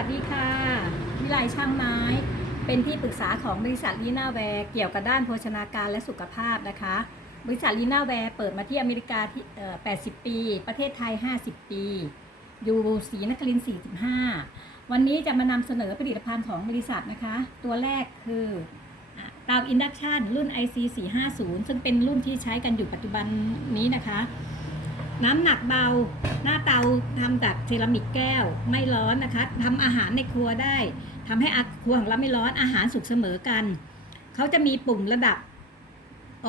วัสดีค่ะ วิไลช่างไม้ เป็นที่ปรึกษาของบริษัทลีน่าแวร์เกี่ยวกับด้านโภชนาการและสุขภาพนะคะ บริษัทลีน่าแวร์เปิดมาที่อเมริกาที่ 80 ปี ประเทศไทย 50 ปี อยู่ศรีนครินทร์45 วันนี้จะมานำเสนอผลิตภัณฑ์ของบริษัทนะคะ ตัวแรกคือเตาอินดักชันรุ่น IC 450 ซึ่งเป็นรุ่นที่ใช้กันอยู่ปัจจุบันนี้นะคะ น้ำหนักเบา หน้าเตาทำจากเซรามิกแก้ว ไม่ร้อนนะคะทำอาหารในครัวได้ทำให้อาครัวของเราไม่ร้อนอาหารสุกเสมอกัน เขาจะมีปุ่มระดับ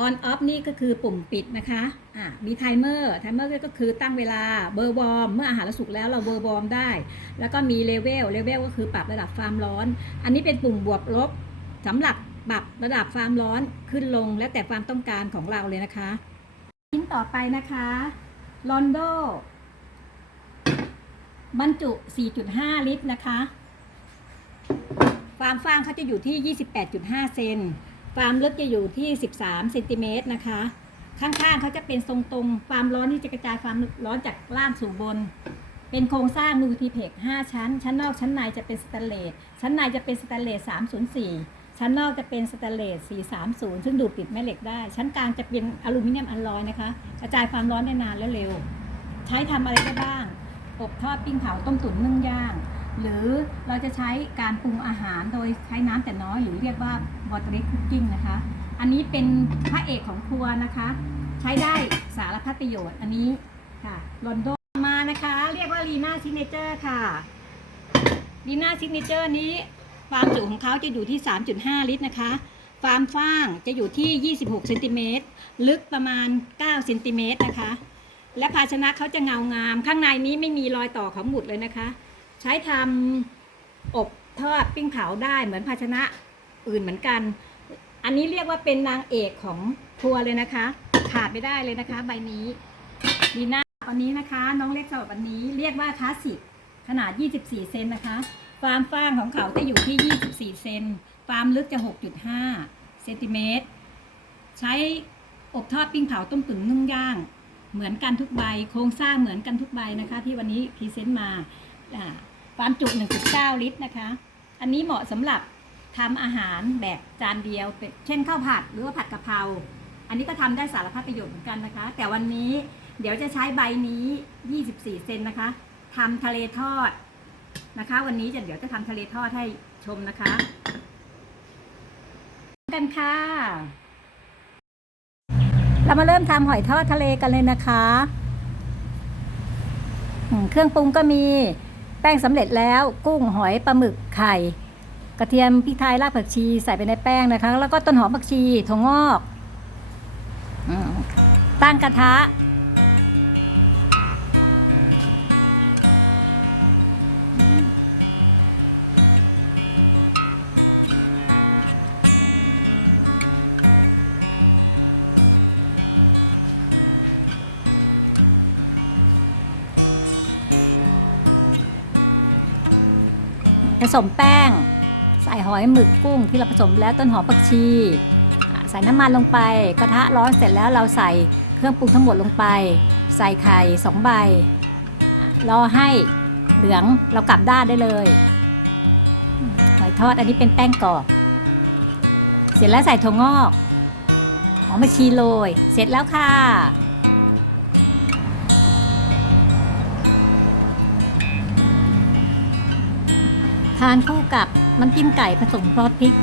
on off นี่ก็คือปุ่มปิดนะคะอะมีไทเมอร์ ไทเมอร์ก็คือตั้งเวลา เบอร์วอม เมื่ออาหารเราสุกแล้วเราเบอร์วอมได้ แล้วก็มีเลเวล เลเวลก็คือปรับระดับความร้อน อันนี้เป็นปุ่มบวกลบสำหรับปรับระดับความร้อนขึ้นลง แล้วแต่ความต้องการของเราเลยนะคะ ชิ้นต่อไปนะคะ ลอนโด บรรจุ 4.5 ลิตรนะคะความฟางเขาจะอยู่ที่ 28.5 เซนความลึกจะอยู่ที่ 13เซนติเมตรนะคะ ข้างๆเขาจะเป็นทรงตรง ความร้อนที่จะกระจายความร้อนจากล่างสู่บน เป็นโครงสร้างนูทีเพก5ชั้น ชั้นนอกชั้นในจะเป็นสแตนเลส ชั้นในจะเป็นสแตนเลส304 ชั้นนอกจะเป็นสแตนเลส 430 ซึ่งดูดปิดแม่เหล็กได้ ชั้นกลางจะเป็นอลูมิเนียมอลลอยนะคะ กระจายความร้อนได้นานและเร็ว ใช้ทำอะไรได้บ้าง อบทอดปิ้งเผาต้มตุ๋นนึ่งย่าง หรือเราจะใช้การปรุงอาหารโดยใช้น้ำแต่น้อย หรือเรียกว่า water cooking นะคะ อันนี้เป็นพระเอกของครัวนะคะ ใช้ได้สารพัดประโยชน์ อันนี้ค่ะลอนโดมานะคะ เรียกว่าลีน่าซิเนเจอร์ค่ะลีน่าซิเนเจอร์นี้ ความจุของเขาจะอยู่ที่ 3.5 ลิตรนะคะความฟ้างจะอยู่ที่ 26เซนติเมตรลึกประมาณ9เซนติเมตรนะคะ และภาชนะเขาจะเงางาม ข้างในนี้ไม่มีรอยต่อของหมุดเลยนะคะ ใช้ทำอบทอดปิ้งเผาได้เหมือนภาชนะอื่นเหมือนกัน อันนี้เรียกว่าเป็นนางเอกของครัวเลยนะคะ ขาดไม่ได้เลยนะคะ ใบนี้ดีน่าวันนี้นะคะ น้องเล็กสำหรับวันนี้เรียกว่าคลาสสิก ขนาด 24 เซนนะคะ ความฟ้างของเขาจะอยู่ที่ 24 เซน ความลึกจะ 6.5 เซนติเมตร ใช้อบทอดปิ้งเผาต้มตุ๋นนึ่งย่าง เหมือนกันทุกใบ โครงสร้างเหมือนกันทุกใบนะคะ ที่วันนี้พรีเซนต์มา ความจุ 1.9 ลิตรนะคะ อันนี้เหมาะสำหรับทำอาหารแบบจานเดียวเป็นเช่นข้าวผัดหรือว่าผัดกะเพรา อันนี้ก็ทำได้สารพัดประโยชน์เหมือนกันนะคะ แต่วันนี้เดี๋ยวจะใช้ใบนี้ 24 เซนนะคะ ทำทะเลทอดนะคะ วันนี้จะเดี๋ยวจะทำทะเลทอดให้ชมนะคะ กันค่ะ เรามาเริ่มทำหอยทอดทะเลกันเลยนะคะเครื่องปรุงก็มีแป้งสำเร็จแล้วกุ้งหอยปลาหมึกไข่ กระเทียมพริกไทยรากผักชีใส่ไปในแป้งนะคะ แล้วก็ต้นหอมผักชีถั่วงอกอตั้งกระทะ ผสมแป้ง ใส่หอยหมึกกุ้งที่เราผสมแล้วต้นหอมผักชีใส่น้ำมันลงไป กระทะร้อนเสร็จแล้วเราใส่เครื่องปรุงทั้งหมดลงไป ใส่ไข่สองใบรอให้เหลืองเรากลับด้านได้เลยหอยทอดอันนี้เป็นแป้งกรอบ เสร็จแล้วใส่ถั่วงอกหอมผักชีโรยเสร็จแล้วค่ะ ทานคู่กับน้ำจิ้มไก่ผสมซอสพริก